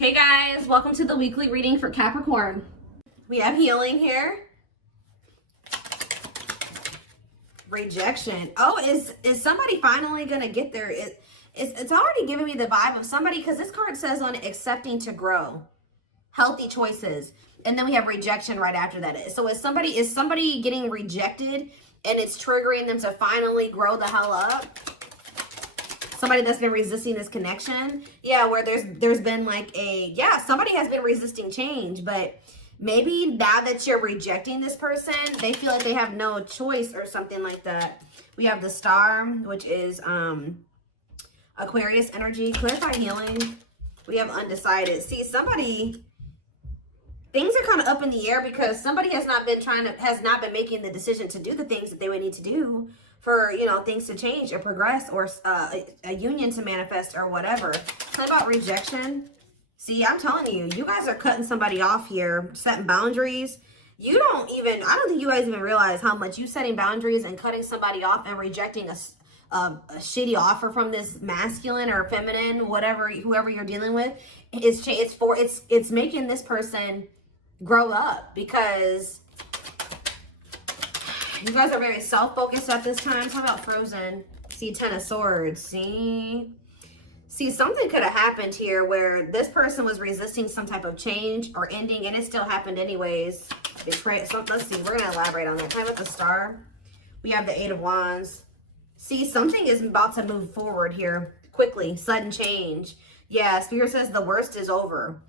Hey guys, welcome to the weekly reading for Capricorn. We have healing here. Rejection. Oh, is somebody finally gonna get there? It's already giving me the vibe of somebody, because this card says on accepting to grow, healthy choices, and then we have rejection right after that. So is somebody getting rejected and it's triggering them to finally grow the hell up? Somebody that's been resisting this connection. Yeah, where there's been like somebody has been resisting change, but maybe now that you're rejecting this person, they feel like they have no choice or something like that. We have the Star, which is Aquarius energy. Clarify healing. We have undecided. See, things are kind of up in the air because somebody has not been making the decision to do the things that they would need to do for, things to change or progress, or a union to manifest or whatever. Tell me about rejection. See, I'm telling you, you guys are cutting somebody off here, setting boundaries. I don't think you guys even realize how much you setting boundaries and cutting somebody off and rejecting a shitty offer from this masculine or feminine, whoever you're dealing with. It's making this person grow up, because you guys are very self-focused at this time. Talk about Frozen. See, Ten of Swords. See, something could have happened here where this person was resisting some type of change or ending, and it still happened anyways. Betrayal. So let's see. We're going to elaborate on that. Time with the Star. We have the Eight of Wands. See, something is about to move forward here quickly. Sudden change. Yeah, Spirit says the worst is over.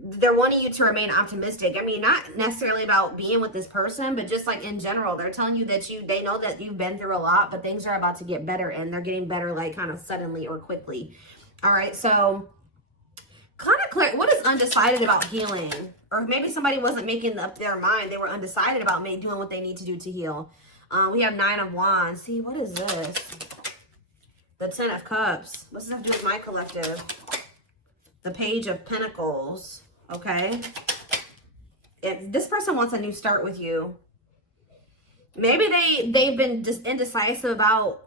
They're wanting you to remain optimistic. I mean, not necessarily about being with this person, but just like in general, they're telling you that they know that you've been through a lot, but things are about to get better, and they're getting better like kind of suddenly or quickly. All right, so kind of clear. What is undecided about healing? Or maybe somebody wasn't making up their mind. They were undecided about doing what they need to do to heal. We have Nine of Wands. See, what is this? The Ten of Cups. What's this have to do with my collective? The Page of Pentacles. Okay. If this person wants a new start with you, maybe they've been just indecisive about,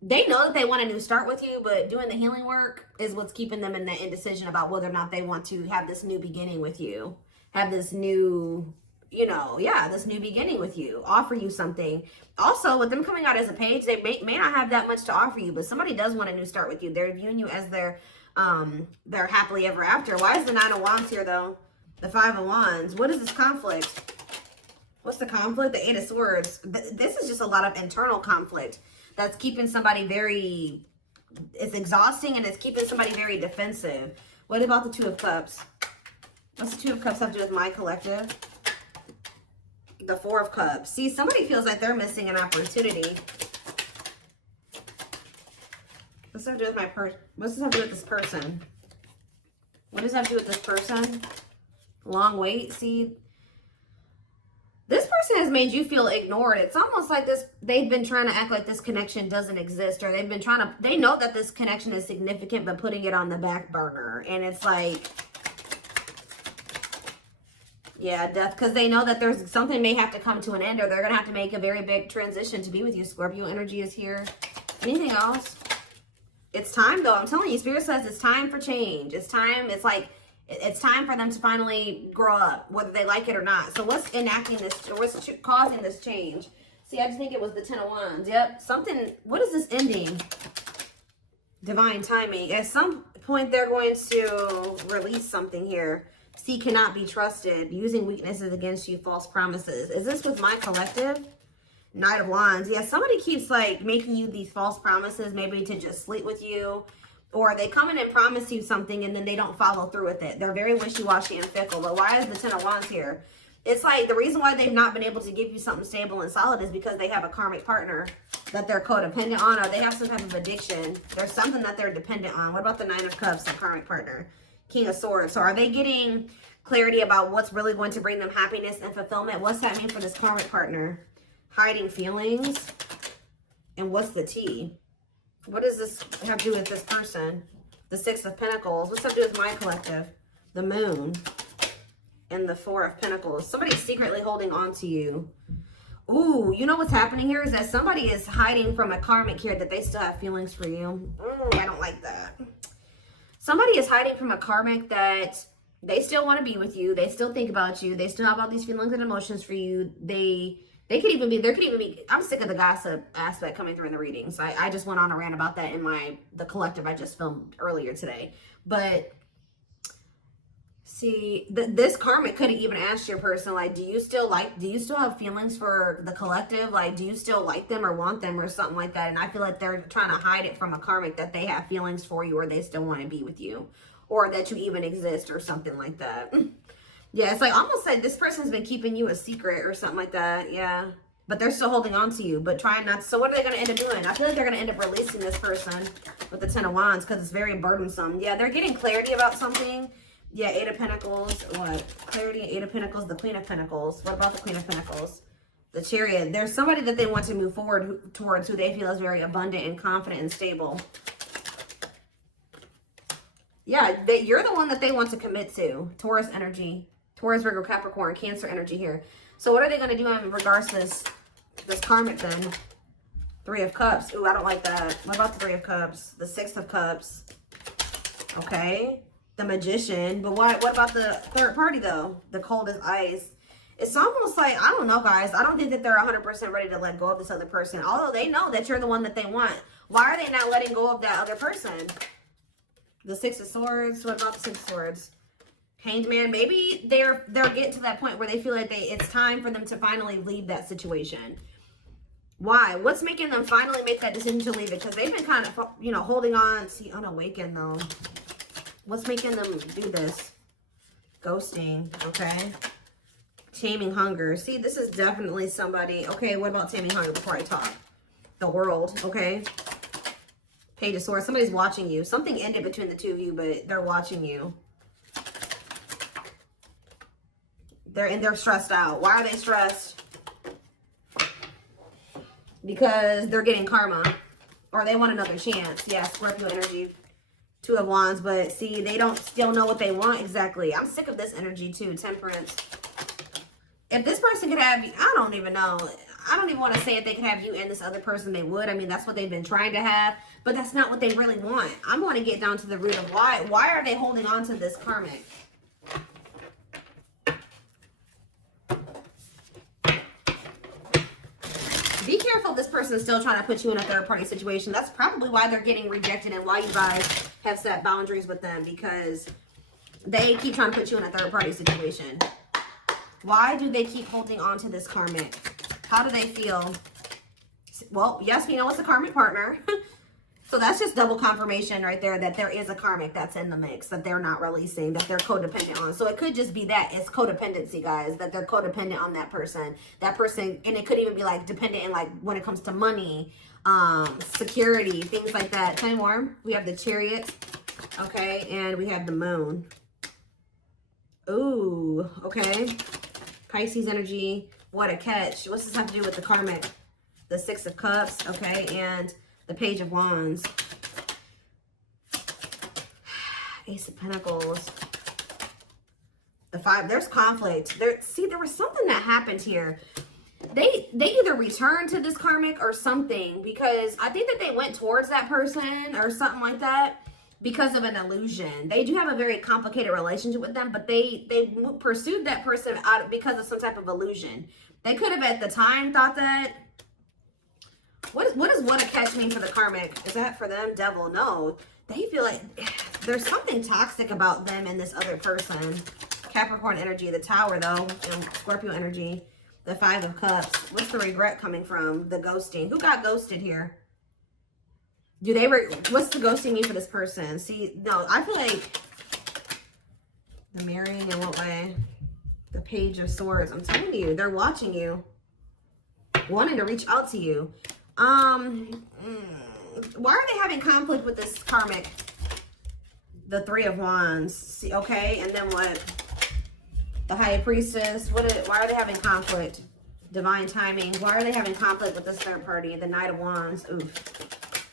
they know that they want a new start with you, but doing the healing work is what's keeping them in that indecision about whether or not they want to have this new beginning with you, have this new, this new beginning with you, offer you something. Also, with them coming out as a page, they may not have that much to offer you, but somebody does want a new start with you. They're viewing you as their happily ever after. Why is the Nine of Wands here though? The Five of Wands. What is this conflict? What's the conflict? The Eight of Swords. This is just a lot of internal conflict that's keeping somebody it's exhausting, and it's keeping somebody very defensive. What about the Two of Cups? What's the Two of Cups have to do with my collective? The Four of Cups. See, somebody feels like they're missing an opportunity. What's that have to do with what's this have to do with this person? What does that have to do with this person? Long wait. See, this person has made you feel ignored. It's almost like they've been trying to act like this connection doesn't exist, or they know that this connection is significant, but putting it on the back burner. And it's like, yeah, death, because they know that there's something may have to come to an end, or they're going to have to make a very big transition to be with you. Scorpio energy is here. Anything else? It's time, though. I'm telling you, Spirit says it's time for change. It's time. It's like, it's time for them to finally grow up, whether they like it or not. So what's enacting this, or what's causing this change? See, I just think it was the Ten of Wands. Yep. What is this ending? Divine timing. At some point, they're going to release something here. See, cannot be trusted. Using weaknesses against you, false promises. Is this with my collective? Knight of Wands. Yeah, somebody keeps like making you these false promises, maybe to just sleep with you, or they come in and promise you something and then they don't follow through with it. They're very wishy-washy and fickle. But why is the Ten of Wands here? It's like the reason why they've not been able to give you something stable and solid is because they have a karmic partner that they're codependent on, or they have some type of addiction. There's something that they're dependent on. What about the Nine of Cups, the karmic partner? King of Swords. So are they getting clarity about what's really going to bring them happiness and fulfillment? What's that mean for this karmic partner? Hiding feelings. And what's the T? What does this have to do with this person? The Six of Pentacles. What's that to do with my collective? The Moon. And the Four of Pentacles. Somebody's secretly holding on to you. Ooh, you know what's happening here is that somebody is hiding from a karmic here that they still have feelings for you. I don't like that. Somebody is hiding from a karmic that they still want to be with you. They still think about you. They still have all these feelings and emotions for you. They could even be, there could even be, I'm sick of the gossip aspect coming through in the readings. I just went on a rant about that in the collective I just filmed earlier today. But see, this karmic could have even asked your person, like, do you still have feelings for the collective? Like, do you still like them or want them or something like that? And I feel like they're trying to hide it from a karmic that they have feelings for you or they still want to be with you or that you even exist or something like that. Yeah, it's like almost like this person's been keeping you a secret or something like that. Yeah, but they're still holding on to you, but trying not to. So what are they going to end up doing? I feel like they're going to end up releasing this person with the Ten of Wands because it's very burdensome. Yeah, they're getting clarity about something. Yeah, Eight of Pentacles. What? Clarity, Eight of Pentacles, the Queen of Pentacles. What about the Queen of Pentacles? The Chariot. There's somebody that they want to move forward towards who they feel is very abundant and confident and stable. Yeah, you're the one that they want to commit to. Taurus energy. Taurus, Virgo, Capricorn, Cancer energy here. So what are they going to do in regards to this karmic then? Three of Cups. Ooh, I don't like that. What about the Three of Cups? The Six of Cups. Okay. The Magician. But what about the third party though? The Cold as Ice. It's almost like, I don't know, guys. I don't think that they're 100% ready to let go of this other person. Although they know that you're the one that they want. Why are they not letting go of that other person? The Six of Swords. What about the Six of Swords? Hanged Man. Maybe they're getting to that point where they feel like it's time for them to finally leave that situation. Why? What's making them finally make that decision to leave it? Because they've been kind of, you know, holding on. See, unawakened though. What's making them do this? Ghosting. Okay. Taming Hunger. See, this is definitely somebody. Okay, what about Taming Hunger before I talk? The World. Okay. Page of Swords. Somebody's watching you. Something ended between the two of you, but they're watching you. They're stressed out. Why are they stressed? Because they're getting karma. Or they want another chance. Yeah, Scorpio energy. Two of Wands. But see, they don't still know what they want exactly. I'm sick of this energy too. Temperance. If this person could have you, I don't even know. I don't even want to say if they could have you and this other person, they would. I mean, that's what they've been trying to have. But that's not what they really want. I'm going to get down to the root of why. Why are they holding on to this karmic? Be careful if this person is still trying to put you in a third-party situation. That's probably why they're getting rejected and why you guys have set boundaries with them, because they keep trying to put you in a third-party situation. Why do they keep holding on to this karmic? How do they feel? Well, yes, we know it's a karmic partner. So that's just double confirmation right there that there is a karmic that's in the mix that they're not releasing, that they're codependent on. So it could just be that it's codependency, guys, that they're codependent on that person. That person, and it could even be like dependent in like when it comes to money, security, things like that. Tell me more. We have the Chariot, okay, and we have the Moon. Ooh, okay. Pisces energy. What a catch. What's this have to do with the karmic? The Six of Cups, okay, and the Page of Wands. Ace of Pentacles. The Five. There's conflict. See, there was something that happened here. They either returned to this karmic or something, because I think that they went towards that person or something like that because of an illusion. They do have a very complicated relationship with them, but they pursued that person because of some type of illusion. They could have at the time thought that. What does what a catch mean for the karmic? Is that for them? Devil? No. They feel like there's something toxic about them and this other person. Capricorn energy, the Tower though, and Scorpio energy, the Five of Cups. What's the regret coming from? The ghosting. Who got ghosted here? What's the ghosting mean for this person? See, no, I feel like the marrying in what way? The Page of Swords. I'm telling you, they're watching you, wanting to reach out to you. Why are they having conflict with this karmic? The Three of Wands. See, okay, and then what? The High Priestess. Why are they having conflict? Divine Timing. Why are they having conflict with this third party? The Knight of Wands. Oof.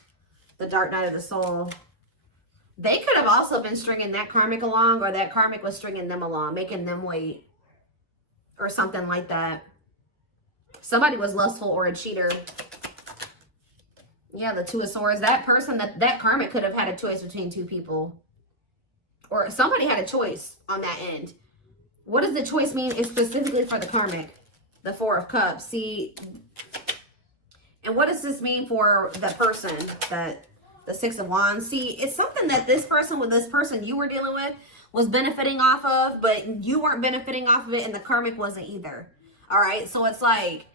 The Dark Night of the Soul. They could have also been stringing that karmic along, or that karmic was stringing them along, making them wait, or something like that. Somebody was lustful or a cheater. Yeah, the Two of Swords. That person, that karmic could have had a choice between two people. or somebody had a choice on that end. What does the choice mean? It's specifically for the karmic, the Four of Cups. See, and what does this mean for the person, that the Six of Wands? See, it's something that this person with this person you were dealing with was benefiting off of, but you weren't benefiting off of it, and the karmic wasn't either. All right, so it's like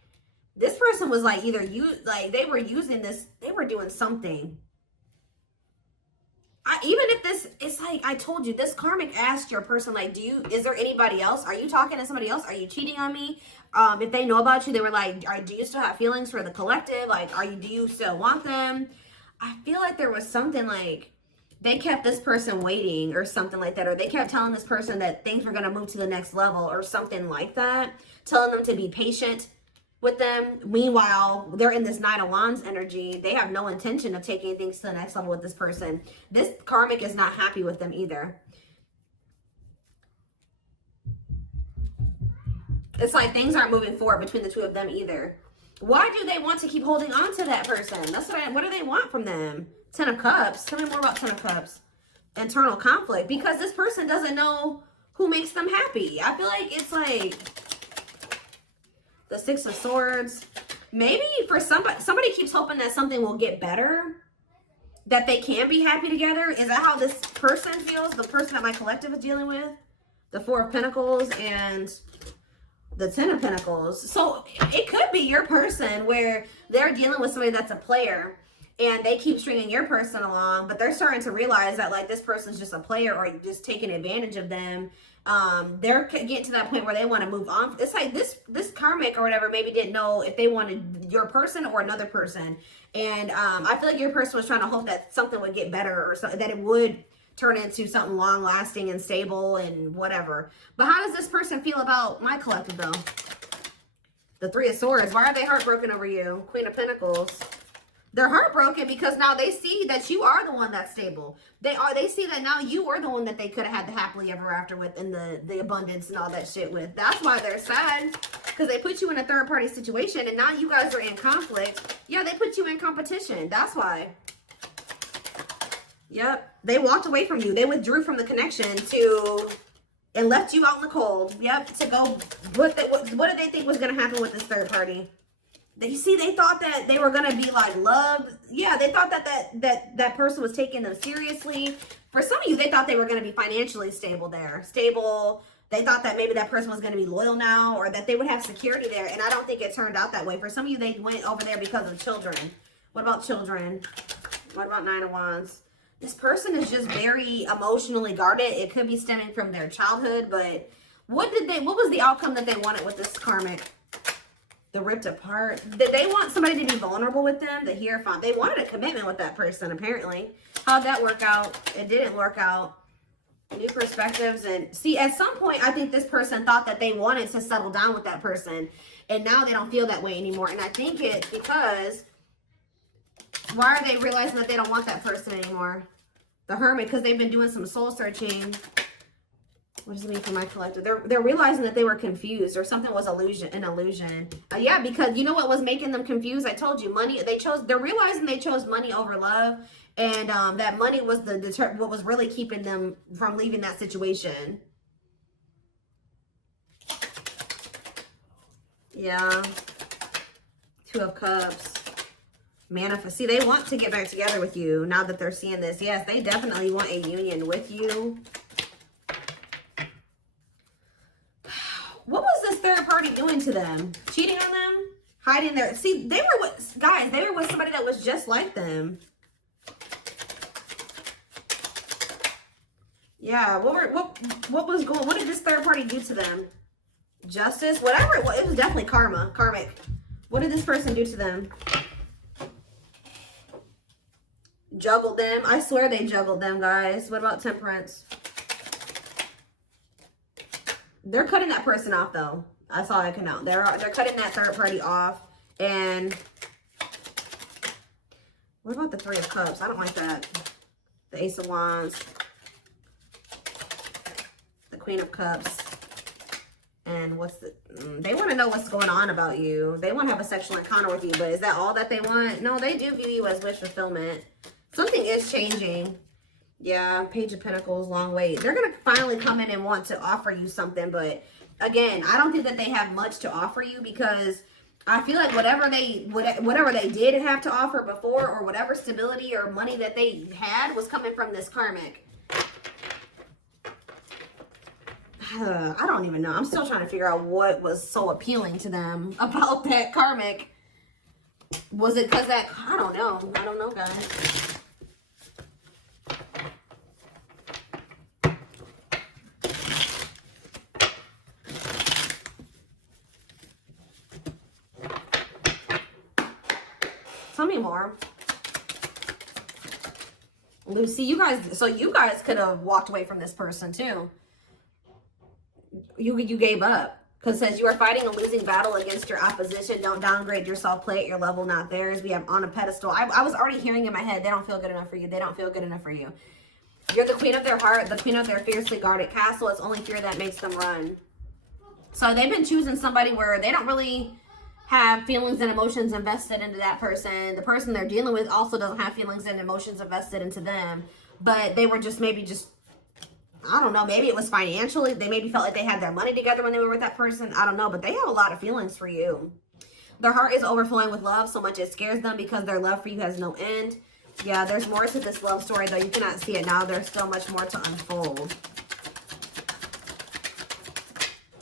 this person was like either they were using this, they were doing something. Even if this, it's like I told you, this karmic asked your person, like, is there anybody else? Are you talking to somebody else? Are you cheating on me? If they know about you, they were like, do you still have feelings for the collective? Like, do you still want them? I feel like there was something like they kept this person waiting or something like that, or they kept telling this person that things were going to move to the next level or something like that, telling them to be patient with them. Meanwhile, they're in this Nine of Wands energy. They have no intention of taking things to the next level with this person. This karmic is not happy with them either. It's like things aren't moving forward between the two of them either. Why do they want to keep holding on to that person? That's what do they want from them? Ten of Cups. Tell me more about Ten of Cups. Internal conflict. Because this person doesn't know who makes them happy. I feel like it's like the Six of Swords. Maybe for somebody keeps hoping that something will get better, that they can be happy together. Is that how this person feels? The person that my collective is dealing with? The Four of Pentacles and the Ten of Pentacles. So it could be your person where they're dealing with somebody that's a player and they keep stringing your person along, but they're starting to realize that like this person's just a player or just taking advantage of them. They're getting to that point where they want to move on. It's like this karmic or whatever maybe didn't know if they wanted your person or another person. And I feel like your person was trying to hope that something would get better or something, that it would turn into something long lasting and stable and whatever. But how does this person feel about my collective though? The Three of Swords. Why are they heartbroken over you? Queen of Pentacles. They're heartbroken because now they see that you are the one that's stable. They see that now you are the one that they could have had the happily ever after with and the abundance and all that shit with. That's why they're sad. Because they put you in a third party situation and now you guys are in conflict. Yeah, they put you in competition. That's why. Yep. They walked away from you. They withdrew from the connection and left you out in the cold. Yep. To go, what did they think was going to happen with this third party? They thought that they were going to be like loved. Yeah, they thought that person was taking them seriously. For some of you, they thought they were going to be financially stable there. Stable. They thought that maybe that person was going to be loyal now or that they would have security there. And I don't think it turned out that way. For some of you, they went over there because of children. What about children? What about Nine of Wands? This person is just very emotionally guarded. It could be stemming from their childhood, but what was the outcome that they wanted with this karmic? The ripped apart. Did they want somebody to be vulnerable with them? The Hierophant. They wanted a commitment with that person, apparently. How'd that work out? It didn't work out. New perspectives. And see, at some point, I think this person thought that they wanted to settle down with that person. And now they don't feel that way anymore. And I think it's because, why are they realizing that they don't want that person anymore? The Hermit, because they've been doing some soul searching. What does it mean for my collective? They're realizing that they were confused or something was an illusion. Yeah, because you know what was making them confused? I told you, money. They're realizing they chose money over love, and that money was what was really keeping them from leaving that situation. Yeah. Two of Cups. Manifest. See, they want to get back together with you now that they're seeing this. Yes, they definitely want a union with you. What was this third party doing to them? Cheating on them? Hiding their... See, they were with... Guys, they were with somebody that was just like them. Yeah, what was going... What did this third party do to them? Justice? Whatever it was. It was definitely karma. Karmic. What did this person do to them? Juggled them. I swear they juggled them, guys. What about Temperance? They're cutting that person off, though. That's all I can know. They're cutting that third party off. And what about the Three of Cups? I don't like that. The Ace of Wands. The Queen of Cups. And what's the... they want to know what's going on about you. They want to have a sexual encounter with you. But is that all that they want? No, they do view you as wish fulfillment. Something is changing. Yeah, Page of Pentacles, long wait. They're going to finally come in and want to offer you something. But again, I don't think that they have much to offer you, because I feel like whatever they did have to offer before, or whatever stability or money that they had, was coming from this karmic. I don't even know. I'm still trying to figure out what was so appealing to them about that karmic. Was it because that, I don't know. I don't know, guys. Tell me more. Lucy, you guys could have walked away from this person too. You gave up. Because it says you are fighting a losing battle against your opposition. Don't downgrade yourself. Play at your level, not theirs. We have on a pedestal. I was already hearing in my head, they don't feel good enough for you. They don't feel good enough for you. You're the queen of their heart, the queen of their fiercely guarded castle. It's only fear that makes them run. So they've been choosing somebody where they don't really have feelings and emotions invested into that person. The person they're dealing with also doesn't have feelings and emotions invested into them. But they were just I don't know, maybe it was financially. They maybe felt like they had their money together when they were with that person. I don't know, but they have a lot of feelings for you. Their heart is overflowing with love so much it scares them, because their love for you has no end. Yeah, there's more to this love story, though. You cannot see it now. There's still much more to unfold.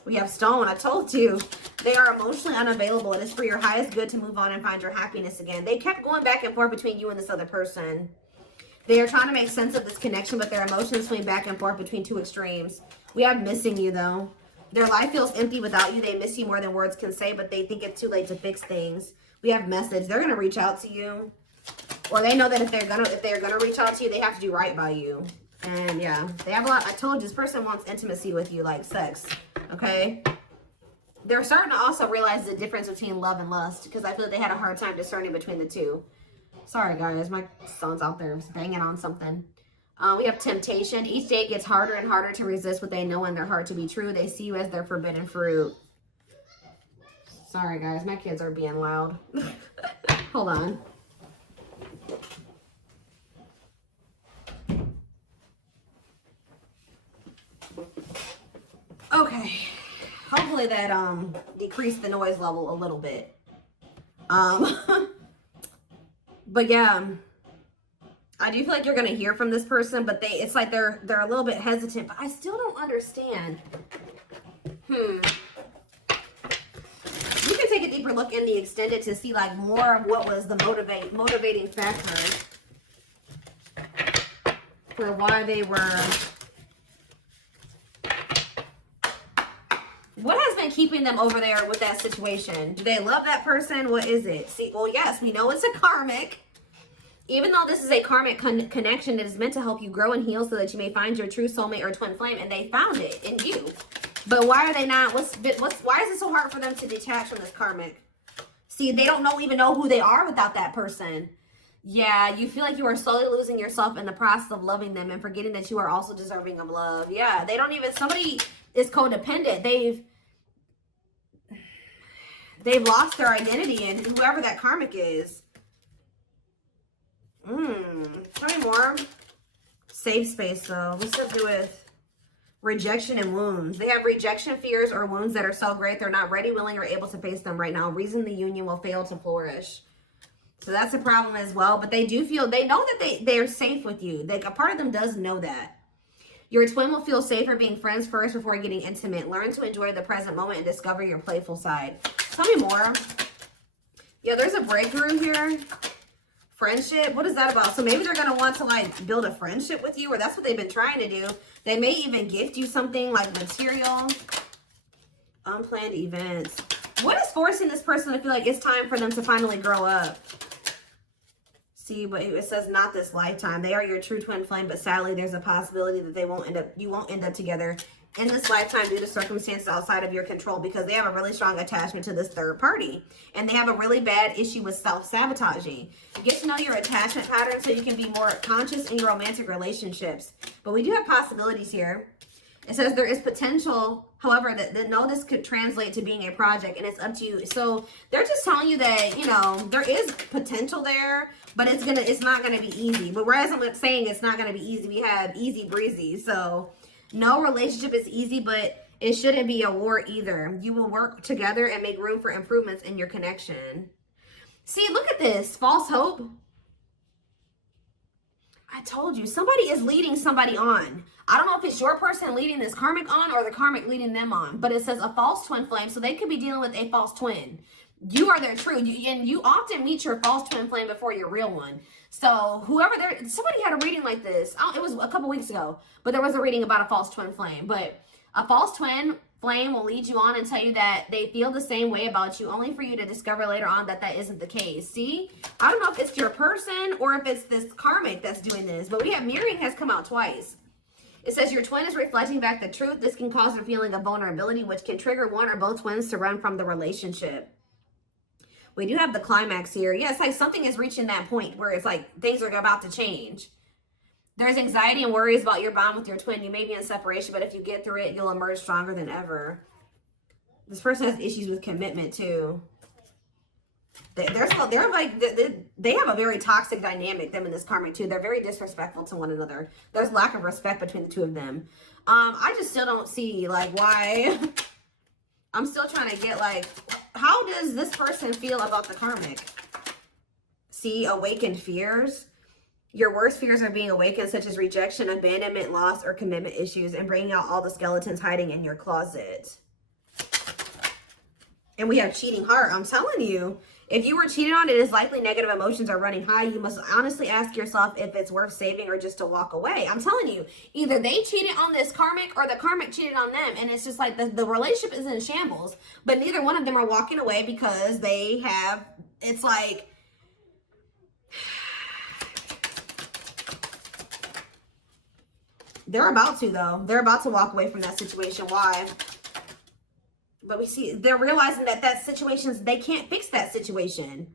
We have Stone. I told you. They are emotionally unavailable. It is for your highest good to move on and find your happiness again. They kept going back and forth between you and this other person. They are trying to make sense of this connection, but their emotions swing back and forth between two extremes. We have missing you, though. Their life feels empty without you. They miss you more than words can say, but they think it's too late to fix things. We have message. They're gonna reach out to you, or they know that if they're gonna reach out to you, they have to do right by you. And yeah, they have a lot. I told you, this person wants intimacy with you, like sex. Okay. They're starting to also realize the difference between love and lust, because I feel like they had a hard time discerning between the two. Sorry, guys. My son's out there banging on something. We have temptation. Each day gets harder and harder to resist what they know in their heart to be true. They see you as their forbidden fruit. Sorry, guys. My kids are being loud. Hold on. Okay. Hopefully that decreased the noise level a little bit. But yeah, I do feel like you're gonna hear from this person, but it's like they're a little bit hesitant. But I still don't understand. You can take a deeper look in the extended to see like more of what was the motivating factor for why they were. What has been keeping them over there with that situation? Do they love that person? What is it? See, well, yes, we know it's a karmic. Even though this is a karmic connection, it is meant to help you grow and heal so that you may find your true soulmate or twin flame, and they found it in you. But why are they not? Why is it so hard for them to detach from this karmic? See, they don't even know who they are without that person. Yeah, you feel like you are slowly losing yourself in the process of loving them and forgetting that you are also deserving of love. Yeah, they don't even, somebody is codependent. They've lost their identity in whoever that karmic is. Tell me more. Safe space, though. What's to do with rejection and wounds? They have rejection fears or wounds that are so great they're not ready, willing, or able to face them right now. Reason the union will fail to flourish. So that's a problem as well. But they do feel, they know that they're safe with you. Like, a part of them does know that. Your twin will feel safer being friends first before getting intimate. Learn to enjoy the present moment and discover your playful side. Tell me more. Yeah, there's a breakthrough here. Friendship. What is that about? So maybe they're going to want to like build a friendship with you, or that's what they've been trying to do. They may even gift you something like material. Unplanned events. What is forcing this person to feel like it's time for them to finally grow up? See, but it says not this lifetime. They are your true twin flame, but sadly there's a possibility that you won't end up together in this lifetime due to circumstances outside of your control, because they have a really strong attachment to this third party, and they have a really bad issue with self-sabotaging. Get to know your attachment pattern so you can be more conscious in your romantic relationships. But we do have possibilities here. It says there is potential, however, that no, this could translate to being a project, and it's up to you. So they're just telling you that, you know, there is potential there, but it's not gonna be easy. But whereas I'm saying it's not gonna be easy, we have easy breezy. So no relationship is easy, but it shouldn't be a war either. You will work together and make room for improvements in your connection. See, look at this, false hope. I told you, somebody is leading somebody on. I don't know if it's your person leading this karmic on or the karmic leading them on, but it says a false twin flame, so they could be dealing with a false twin. You are their true, and you often meet your false twin flame before your real one. So whoever somebody had a reading like this. It was a couple weeks ago, but there was a reading about a false twin flame. But a false twin flame will lead you on and tell you that they feel the same way about you, only for you to discover later on that that isn't the case. See, I don't know if it's your person or if it's this karmic that's doing this, but we have mirroring has come out twice. It says your twin is reflecting back the truth. This can cause a feeling of vulnerability, which can trigger one or both twins to run from the relationship. We do have the climax here. Yeah, it's like something is reaching that point where it's like things are about to change. There's anxiety and worries about your bond with your twin. You may be in separation, but if you get through it, you'll emerge stronger than ever. This person has issues with commitment too. They have a very toxic dynamic, them and this karmic too. They're very disrespectful to one another. There's lack of respect between the two of them. I just still don't see like why. I'm still trying to get like, how does this person feel about the karmic? See, awakened fears. Your worst fears are being awakened, such as rejection, abandonment, loss, or commitment issues, and bringing out all the skeletons hiding in your closet. And we have cheating heart. I'm telling you, if you were cheated on, it is likely negative emotions are running high. You must honestly ask yourself if it's worth saving or just to walk away. I'm telling you, either they cheated on this karmic or the karmic cheated on them. And it's just like the relationship is in shambles, but neither one of them are walking away because they have, it's like, they're about to though. They're about to walk away from that situation. Why? But we see they're realizing that situations, they can't fix that situation.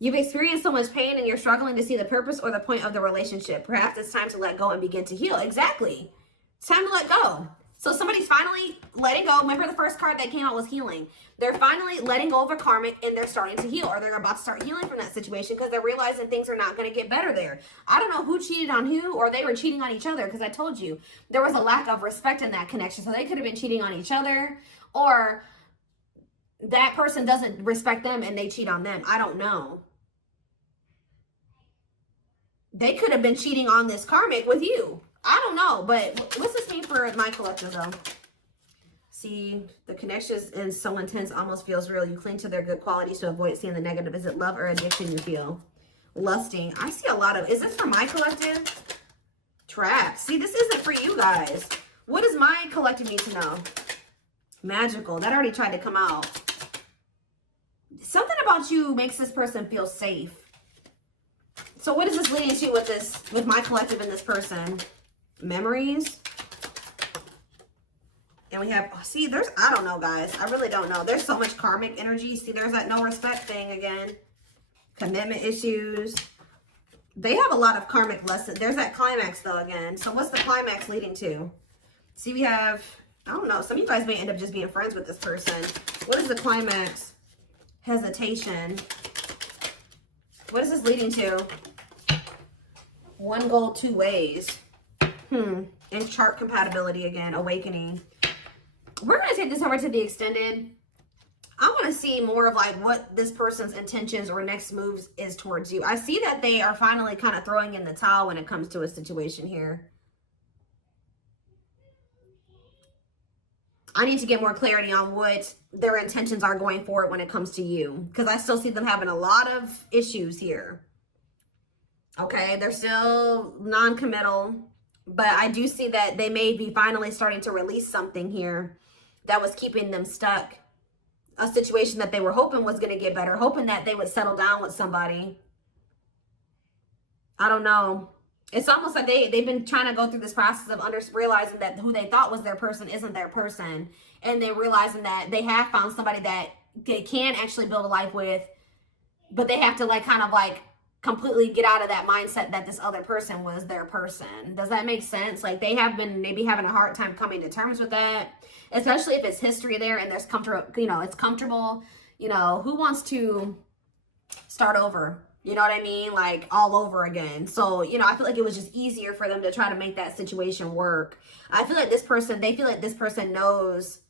You've experienced so much pain and you're struggling to see the purpose or the point of the relationship. Perhaps it's time to let go and begin to heal. Exactly. It's time to let go. So somebody's finally letting go. Remember the first card that came out was healing. They're finally letting go of a karmic and they're starting to heal, or they're about to start healing from that situation because they're realizing things are not going to get better there. I don't know who cheated on who, or they were cheating on each other, because I told you there was a lack of respect in that connection. So they could have been cheating on each other, or that person doesn't respect them and they cheat on them. I don't know. They could have been cheating on this karmic with you. I don't know, but what's this mean for my collective though? See, the connection is so intense, almost feels real. You cling to their good qualities to avoid seeing the negative. Is it love or addiction you feel? Lusting. I see a lot of, is this for my collective? Trap. See, this isn't for you guys. What does my collective need to know? Magical. That already tried to come out. Something about you makes this person feel safe. So what is this leading to with my collective and this person? Memories. And we have, see, I don't know, guys. I really don't know. There's so much karmic energy. See, there's that no respect thing again. Commitment issues. They have a lot of karmic lessons. There's that climax, though, again. So what's the climax leading to? See, we have, I don't know. Some of you guys may end up just being friends with this person. What is the climax? Hesitation. What is this leading to? One goal, two ways. And chart compatibility again. Awakening. We're going to take this over to the extended. I want to see more of like what this person's intentions or next moves is towards you. I see that they are finally kind of throwing in the towel when it comes to a situation here. I need to get more clarity on what their intentions are going forward when it comes to you, because I still see them having a lot of issues here. Okay, they're still non-committal, but I do see that they may be finally starting to release something here that was keeping them stuck. A situation that they were hoping was going to get better, hoping that they would settle down with somebody. I don't know. It's almost like they've been trying to go through this process of realizing that who they thought was their person isn't their person. And they're realizing that they have found somebody that they can actually build a life with, but they have to like kind of like completely get out of that mindset that this other person was their person. Does that make sense? Like, they have been maybe having a hard time coming to terms with that, especially if it's history there and there's comfortable, you know, it's comfortable. You know, who wants to start over? You know what I mean? Like, all over again. So, you know, I feel like it was just easier for them to try to make that situation work. I feel like this person, they feel like this person knows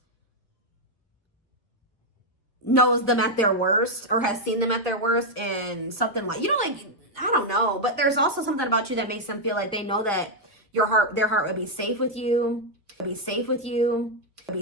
them at their worst, or has seen them at their worst, and something like, you know, like, I don't know, but there's also something about you that makes them feel like they know that their heart would be safe with you,